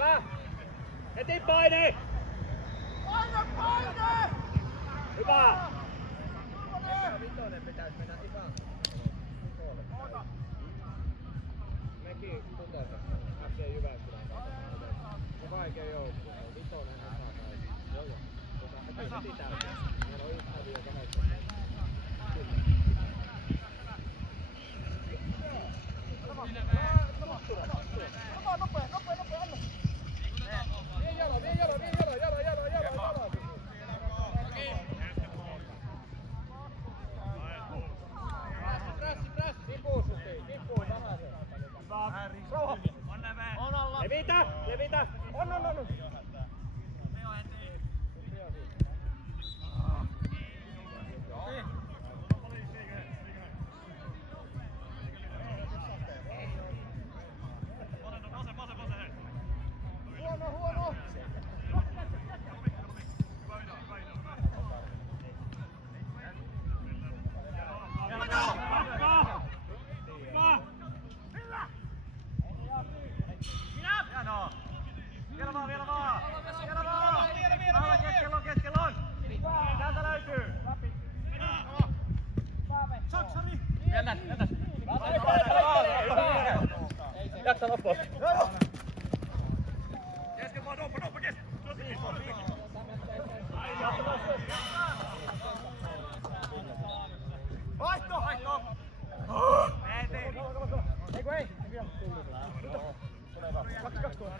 Hyvä! Heti paine! Paine! Hyvä! Vitonen pitäis mennä ihan vitonen. Mekin tutemme. FC Jyväskylän kanssa. Se vaikea joukkue. Vitonen Joo. Heti täysin. Meillä on 1-8. Nopea, anna! Vie jalo! Tippuu vähäsen. Rauha! Levitä! On! Huono! Vielä vaan! Keskelon! Täältä löytyy! Saksari! Jätä! Jaksa loppua! Kesken vaan, noppa kesken! Vaihto! Ei! Kaksi tuolla.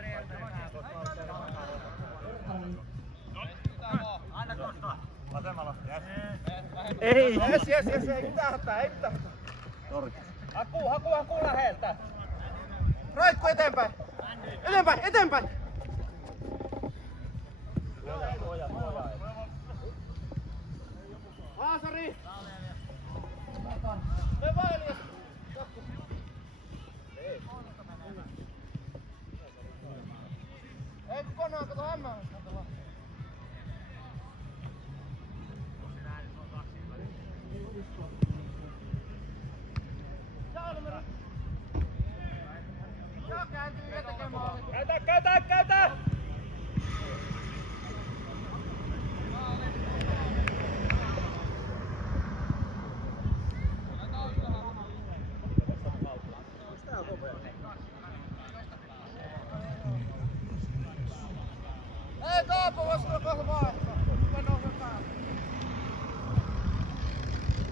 Anna kostaa. Vasemmalla. Ei. Yes. Ei mitään hätää. Sori. Haku läheltä. Roikku eteenpäin. Eteenpäin. Haasari. Me vaan Elias. Ei kokonaan, kato hämmää. Joo, kääntyy ja tekee maali. Käytä! Ei Taapo, vois sulla kohta vaihtaa. Mä nousen päälle.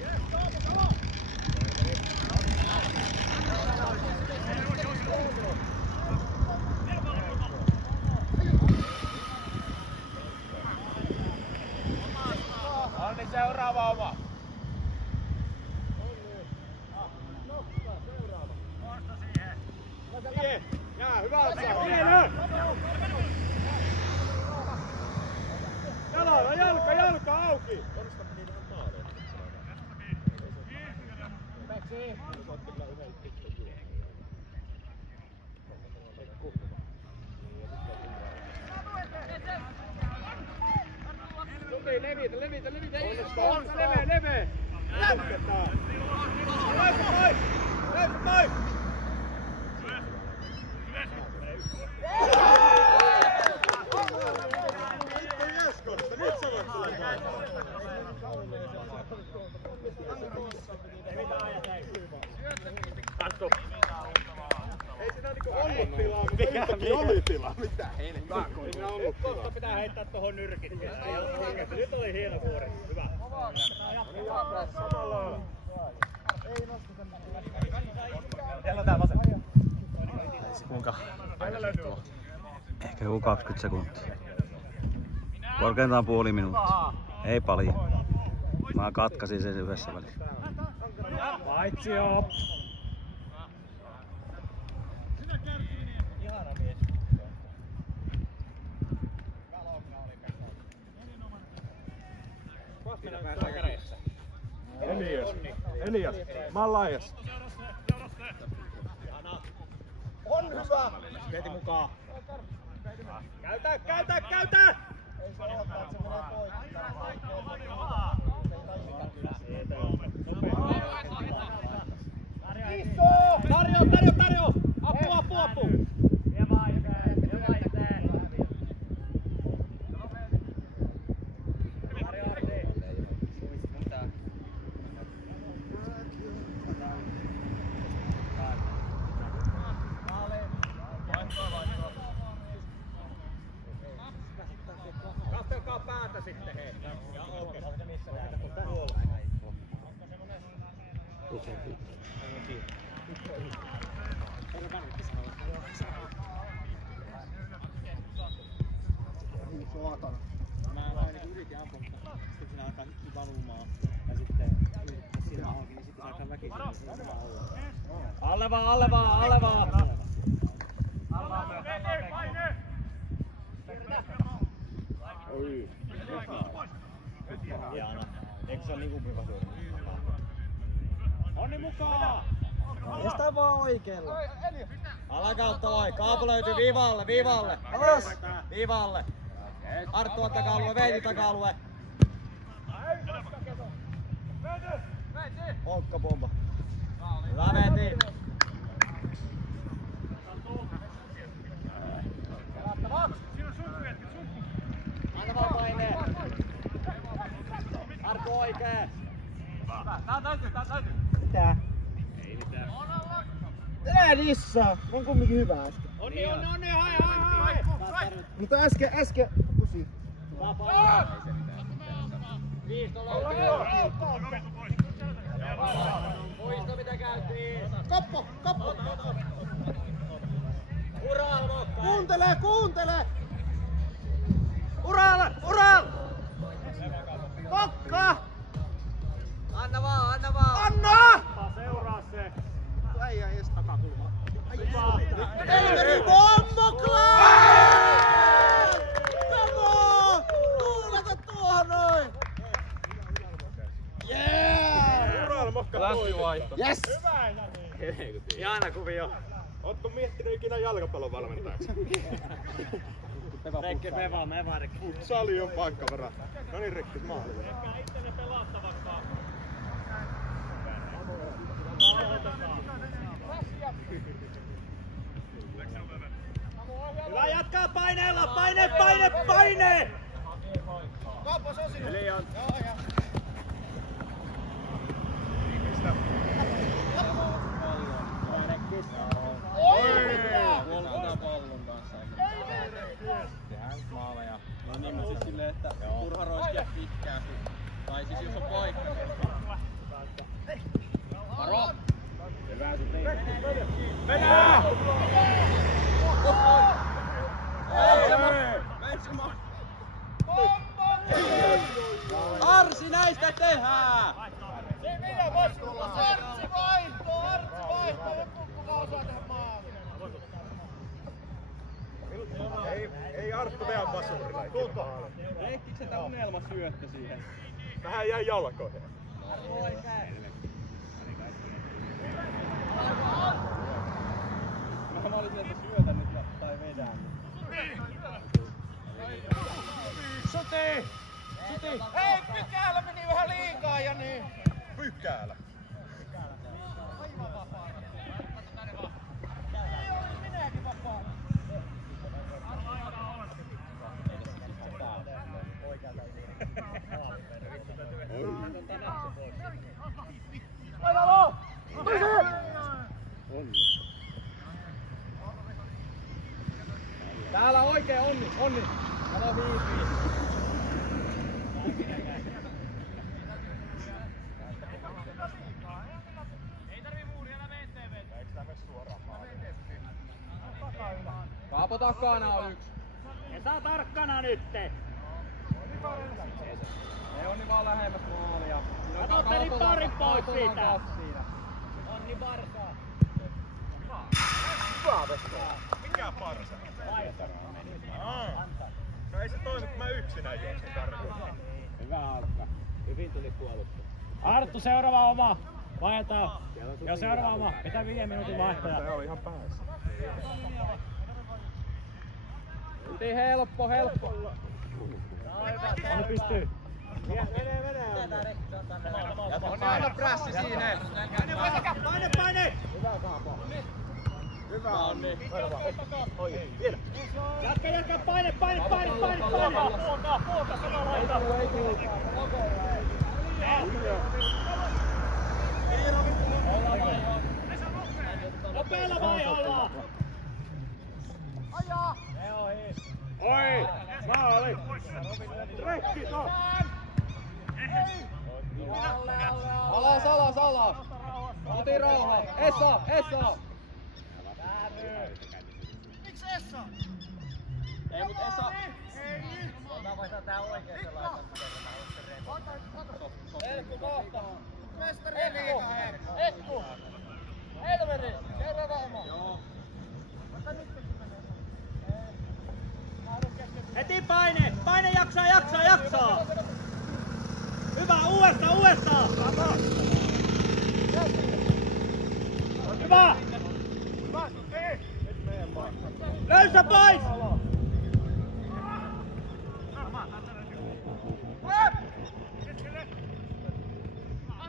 Jes, Taapo, Onni seuraava oma. Siihen. Jää, hyvä ottaa. Jalka auki! Okei, levitä! Leve! Jatketaan! Lämpö! Nyt sä voit tulla Katso! Ei siinä niinku ollut tilaa, mutta yhtäkkiä oli tilaa. Mitä? Ei siinä ollut tilaa. Kohta pitää heittää tohon nyrkit. Nyt oli hieno vuori. Hyvä. Samalla. Ei nosteta. Siellä on tää vasen. Kuinka? Ehkä joku 20 sekuntia. Korkeintaan puoli minuuttia. Ei paljon. Mä katkasin sen yhdessä välissä. Paitsi joo. Ihana mies. Elias, mä oon laajassa. On hyvä! Veti mukaan. Käytä! Ei se odottaa, että se menee poikki. Tarjo! Apu! Vie vaan eteen! Mä ainakin yritin ampua, mutta sitten siinä alkaa valumaan. Ja sitten yrittää silmä auki, niin sitten se alkaa väkisin. Alle vaan! Oi. Hieno. Eikö se ole niin kupiva suuri? Onni mukaan! Estää vaan oikealla. Alakautta vai. Kaapo löytyy viivalle. Alas! Viivalle. Arttu on taka-alue, Veiti taka-alue. Monkkapomba. Hyvä Veeti. Anna vaan painee. Arttu oikee. Tää täytyy. Mitä? Ei mitään. Älä dissaa! On kumminkin hyvä äsken. Onni, hai! Mutta äsken kusi. Muisto mitä käytiin! Koppo! Uraal! Kuuntele! Uraal! Kokka! Anna vaan! Anna! Seuraa se! Äijä ees takakulma. Elveri Bomboklaan! Come on! Tuuleta tuohon noin! Yeah! Uraal mokka lähtivaihto. Yes! Ihana kuvio! Ootko miettinyt ikinä jalkapallon valmentajaksi? Rekki Peva, Mevarik. Futsali on paikka verran. No niin, Rikkis maali. Ehkä itsenne pelattavakaan. Hyvä jatkaa paineella! Paine! Kauppas osin! Elian. Otetaan pallon kanssa. Tehdään nyt maaleja. No niin, mä siis silleen, että turha roiskia pitkään. Tai siis jos on paikka. Varo! Hyvä sun tein. Venää! Vetsuma! Arsi näistä tehdään! Se minä vastuulla! Arsi vaihto! Joku osaa tehdä maali. Ei Arttu veä vasurilla. Leikkikö sitä unelmasyöttö siihen? Vähän jäi jalkoihin. Mä olisin, että syötän nyt tai vedän. Suti! Hei, Pykälä meni vähän liikaa ja niin. Pykälä. Aivan vapaa. Ei ole minäkin vapaa. Täällä oikein onni. Täällä on 5-5. Ei tarvii muuria, älä mene eteenpäin. Eikö tää mene suoraan maaliin? Kaapo takana on 1. Ja saa tarkkana nytte! Ei onni vaan lähemmäs maalia. Otteli parin pois siitä! Onni Barsaa. Hyvä veskoa. Mikä parsa? No ei se toimi, kun mä yksinään juoksin karkuun. Hyvä alka. Hyvin tuli puolustus. Arttu, seuraava oma! Vaihdetaan! Joo, seuraava oma! Pitää 5 minuutin vaihtoja. Se oli ihan päässä. Tultiin helppo. Onni pystyy! Onni aina prässi siinä. Paine! Hyvä onni. Oi, viedä. Jatka, paine! Puolta, sama laita! Nopealla vaiholla! Oi, maali. Rekki, Alas. minuutin rauha. Esa! Miksi Essa? Ei mut Esa! Otetaan vaihtaa tää oikeeseen laitaan. Elkku kohtaa. Mestari Ekku! Elveri! Seuraava oma! Joo. Heti paine! Paine jaksaa! Hyvä, uudestaan! Hyvä! Löysä pois!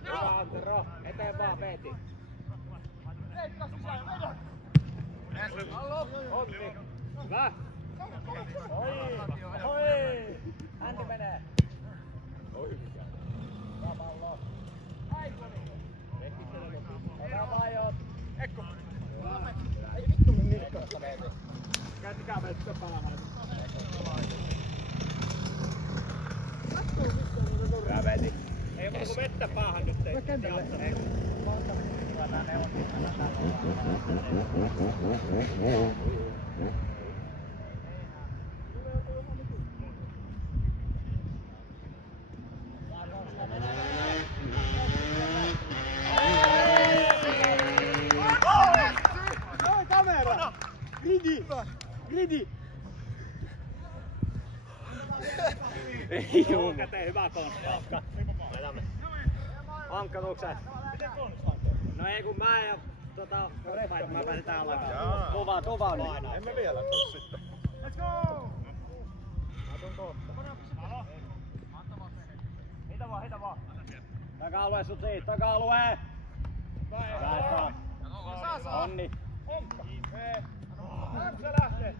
Hyvä Antero! Eteen vaan Peeti! Otti! Hyvä! Oi! Antti menee! Ota vajot! Ekko! Ei vittu mun nilkasta veeti! Käyttäkää vettä palamaan! Hyvä veti! Ei muuta kuin vettä päähän nyt ei! Mä kentälle! Kamera! Gridi! Ei juu! Käteen hyvä konsta! Ankkatukset! No ei kun mä ja mä pääsetään alkaa. Tova on niin. Emme vielä tuu sitten. Let's go! Mä tuun kohta. Heitä vaan. Taka-alue Suti, taka-alue! Onni! Onkka! Ämpsä lähtee!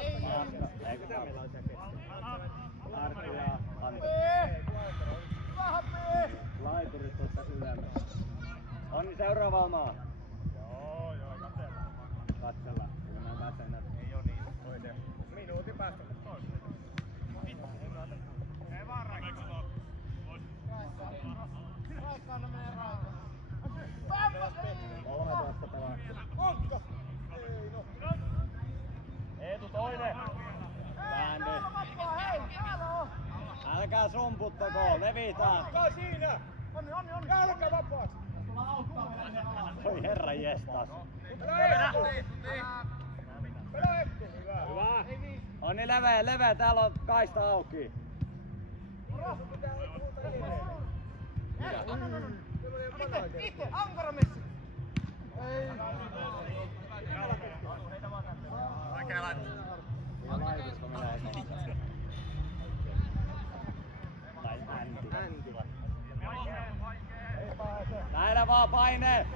Ei Antti! Mitä meillä on siellä keskellä? Arttu ja Antti. Hyvä happi! Laiturit tuossa sydämessä. Onni seuraava omaa. Joo, Katsellaan. Kyllä mä väsennät. ei oo niin. Toiseen. Minuutin päästä. Ei vaan raikka. Raikkaana menee raikka. 13 pelaa. Onkka! Ei no. Eetu toinen. Väänny. Hei, täällä on! Älkää sumputtako, levitään. Kai siinä! Onni! Jalka vapaasti! Oi herra jestas. Pelaa Ekku! Hyvä! Onni leveä, täällä on kaista auki. Itse! Ankara messi! Ei! Laitusko minä ei kanssa. Tai Antti. Näillä vaan paine!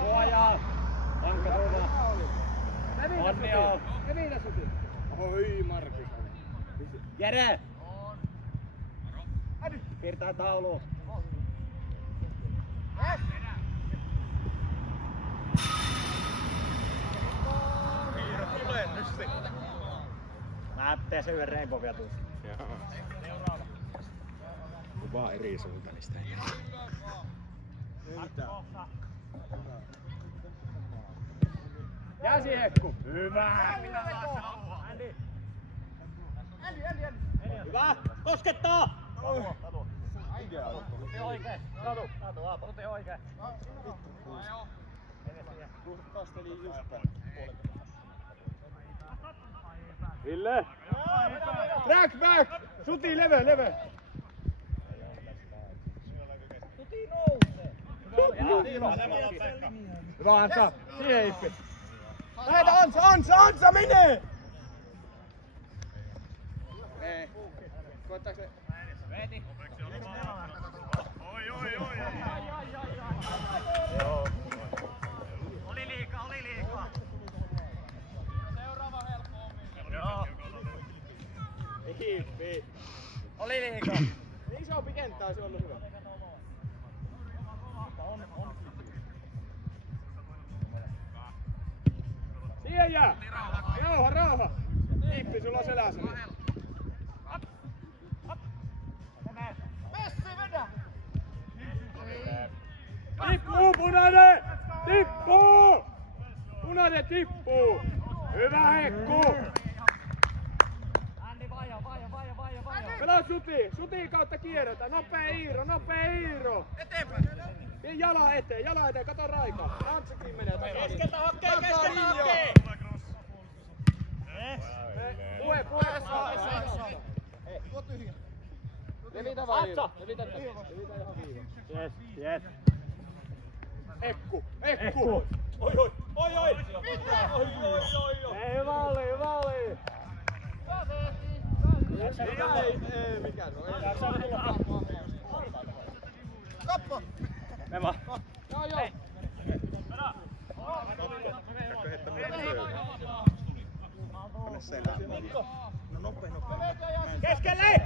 Suojaa! Ankka tuuta! Onni on! Levitä Suti! Oi Markus! Jere! Piirtää tauluun! Tulee nyt sitten. Mä teen sen yhden Rainbow vielä tuossa. Vaan eri suuntaista. Jää Ekku! Hyvä! Andy! Hyvä! Koskettaa! Suti oikein! Tatu Aapo! Suti oikein! Kasteli just Ville! Track back! Suti leve! Suti nousee! Hyvä Ansa! Siihen iske! Lähetä Ansa menee! Ei. Koittaaks ne? Veti! Oi. Oli liikaa! Seuraava helpommin. Joo! Hippi! Oli liikaa! Isompi kenttä olisi ollut hyvä. Siihen jää! Rauha! Hippi, sulla on selässä. Messi, vedä! punainen! Tippuu! Punainen tippuu! Hyvä Hekku! Pelaa Suti! Sutin kautta kierrätä! Nopea Iiro! Eteenpäin! Jala eteen, kato Raika! Antsikin menee takaisin! Keskeltä hakkee! Pue! Tuo tyhjä! Levitä vaan Iiro! Levitä ihan viiva! Yes! Ekku! Oi! Ei malli! Ei mikään no ei. Kappo! Me vaan. Joo. Anne selään. No nopea. Keskelle!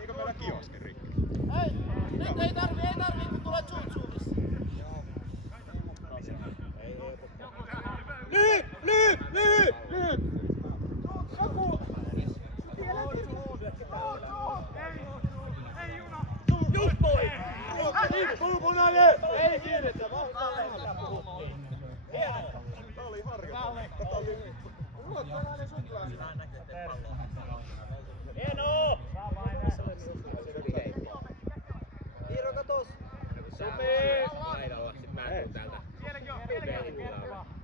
Eikö meillä kioski rikki? Nyt ei tarvii, kun tulee tsuutsuudessa. Lyhyt! Just toi! Tippuu punainen! Ei kiinnittää, vaan puhuttiin. Tää oli harjoitus. Ruotsalainen suklaan. Hienoa! Iiro katos. Sopii! Laidalla, sit mä tuun täältä.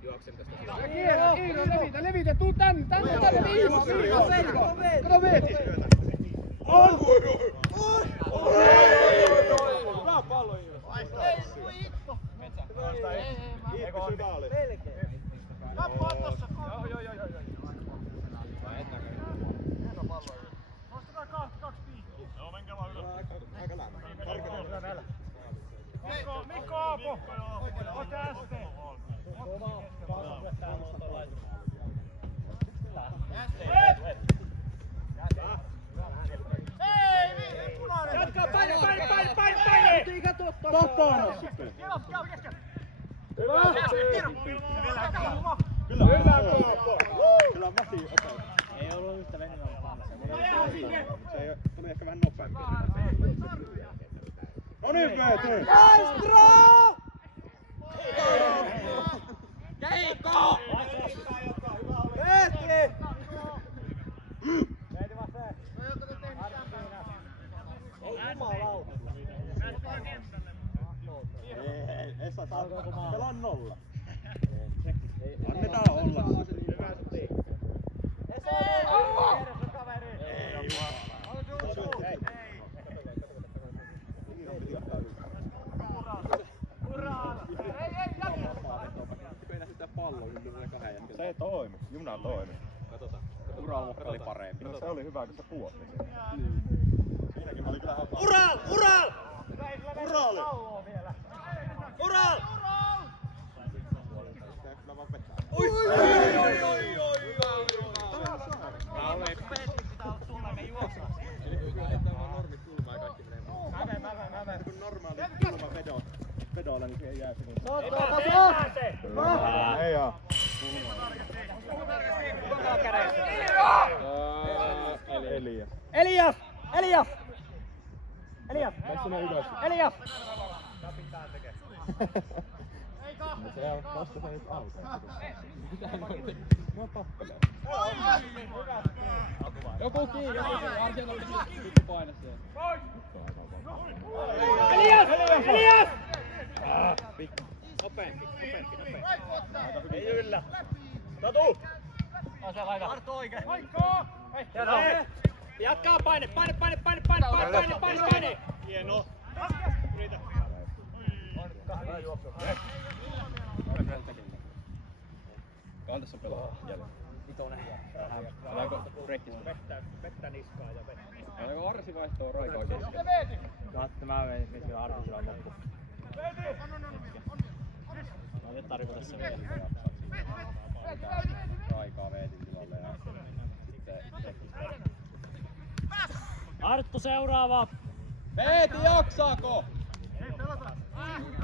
Juoksen tästä. Iiro, levitä, tuu tänne, viiva! Kato Veeti! On! Hyvä pallo, Iiro! Ei, voi itko. Iippi syvälle. Kappaa tossa. Joo. Nostakaa kaksi piikkiä. Joo, menkää vaan ylös. Aika lämmö. Mikko Aapo! Oot äsken! Ei, punainen. Jatkaa, paine! Totta! Hyvä! Hyvä Kaapo! Kyllä Mati opettaa. Ei ollut yhtä veneellä pallassa. Se oli ehkä vähän nopeampi. No niin, Veeti! Maestro! Keikko! Veeti! Ei, Esa saa pelaa nolla. Annetaan olla. Hyvä Suti! Se ei toimi. Juna toimi. Katsotaan. Ural oli parempi. No se oli hyvä, kun se puotti sen. Siinäkin oli kyllä hapa. Ural! Urali! Ural! Kyllä vaan vetää. Oi! Eli kyllä tämä on normikulma ja kaikki menee muuta. Kun normaali kulma vedolla, niin siihen jää se. Ei oo. Elias! Tässä ne ylös. Elias! No se on tosta se nyt alkaa. Mitä noin tekee? Mua tappelee. Joku kiinni, Arsen oli vittu paine siellä. Elias! Nopeampi. Ei yllä. Tatu! Arto oikein. Jatkaa paine! Hieno! Yritä! Kauan tässä pelaa jäljellä. Vitonen. Oliko Rekkis? Vettä niskaa ja vettä. Oliko Arsi vaihtoa Raikaa keskellä? Katso, mä vein Arvosilla loppuun. Mä nyt tarkoitan tässä vielä. Raikaa Veetin tilalle ja sitten Arttu seuraava! Veeti, jaksaako?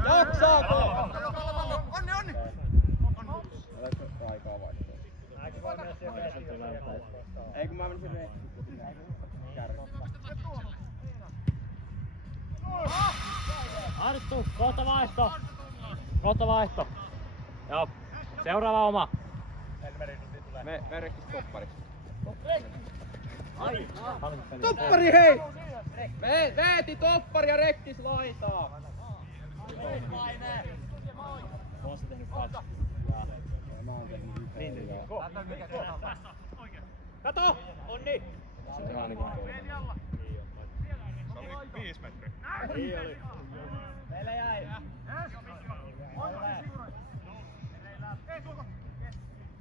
Jaksaako? Raikaa vaihtoa. Muotovaihto. Joo. Seuraava oma. Me rekkis topparista. Toppari hei! Veeti toppari ja rekkis laitaa. Oon tehnyt 2. Kato! Onni! Se on ainakin. Se oli 5 metriä. Niin oli. Meille jäi.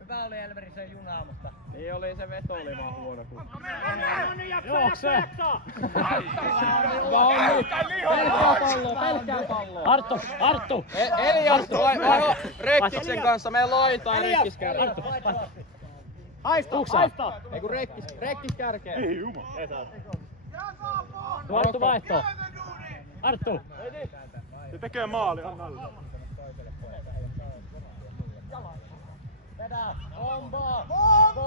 Hyvä oli Elveri se junaa, mutta... Niin oli, se veto oli vaan huono. Juokse! Pelkkää palloa. Arttu! Elias vai Rekkiksen kanssa, me laitaan Rekkis kärkeen. Haista! Ei kun Rekkis kärkeen. Ei juma. Arttu vaihto! Arttu! Se tekee maali, anna alle. Vedä! Bomba! Bomba!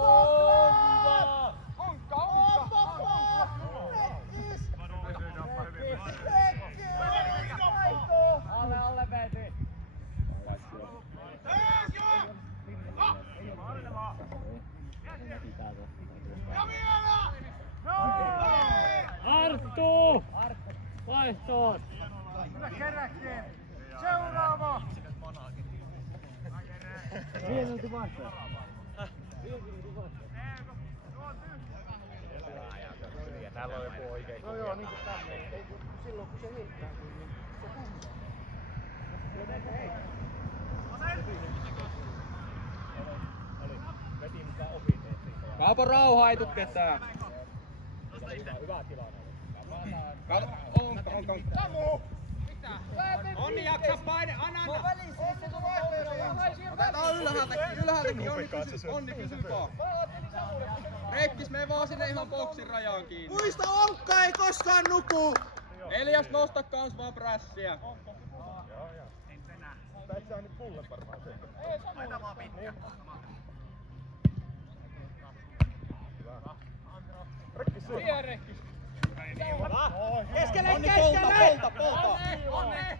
Alle veti! Arttu! Vaihtoon! Seuraava! Pienelti vaihtoon. Täällä on joku oikein. No joo, niin kuin tänne. Silloin kun se heittää, niin se Kaapo rauhaa, ei tuu ketään. Hyvä tilanne. Kato, on. Samu! Onni jaksa paine, anna! Otetaan ylhäältäkin, Onni pysyy vaan. Rekkis, mene vaan sinne ihan boksin rajaan kiinni. Muista, Onkka ei koskaan nuku! Elias, nosta kans vaan prässiä. Tässä on nyt mulle varmaan se. Aina vaan pitkä. Rekkis syö. Siihen Rekkis. Keskelle! Polta! Onne!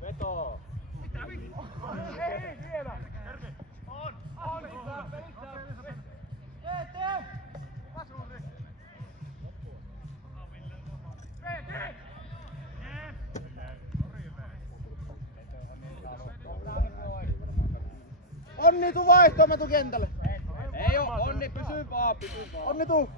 Veto! Ei vielä! On! Tee! Onni, tuu vaihtoon, mä tuun kentälle. Ei oo, Onni, pysy vaan. Onni, tuu.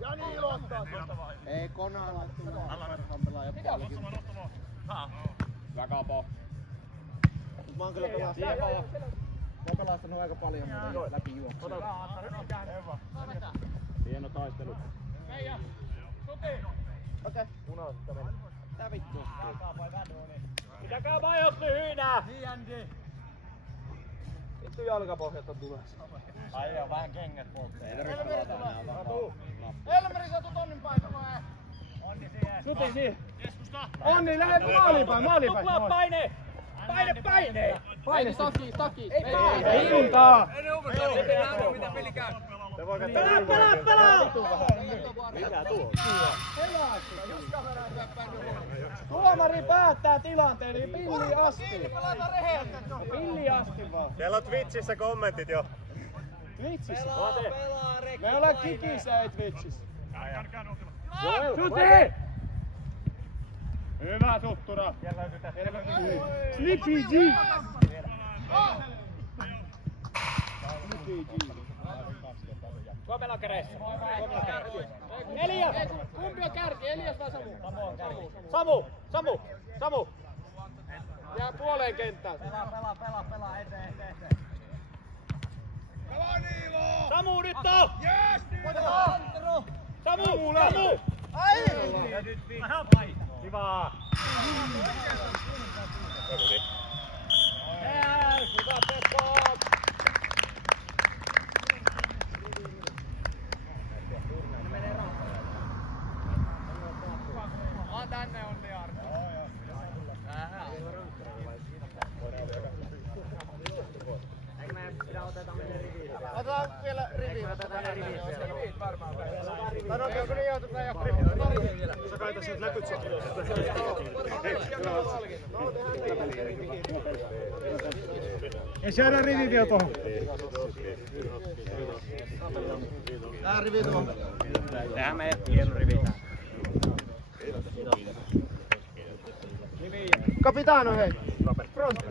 Ja niin luottaa tuolta vai? Ei konaa laittu vaan. Hyvä Kaapo. Mä oon kyllä pelastanut aika paljon, mutta läpi juoksu. Hieno taistelu. Okei. Punaista meni. Tää vittu. Pitäkää vajot lyhyinä! Niin Andy! Vittu jalkapohjalta tulee. Ai joo, vähän kengät polttaa. Ei tarvitse pelata enää. Elmeri, sä tuut Onnin paikalle. Onni siihen. Suti siihen! Onni, lähde maaliin päin. Tuplaa paine! Paine! Paine Staki! Ei iltaa. Pelaa! Mikä tuo? Tuomari päättää tilanteen, niin pilli asti. Pilli asti vaan. Siellä on Twitchissä kommentit jo. Twitchissä? Pelaa, Rekki. Me ollaan kikissä, ei Twitchissä. Suti! Hyvä Suttura. Slippy G! Komela kädessä. Elias! Kumpi on kärki? Elias vai Samu? Samu! Jää puoleen kenttään. Pelaa, eteen. Samu nyt on! Samu! Ai! Hyvä! Hyvä Peppo! Vaan tänne Onni Arto. Eikö meidän pidä oteta mennä riviin? Pelataan vielä rivillä tätä riviä. Sanotaan, kun ne joutuu näin riviä. Sä kai tässä näkyt sen. Ei syödä rivi vielä tohon. Tää rivi tuohon. Tähän me hieno rivi. Capitano, hei. Pronto.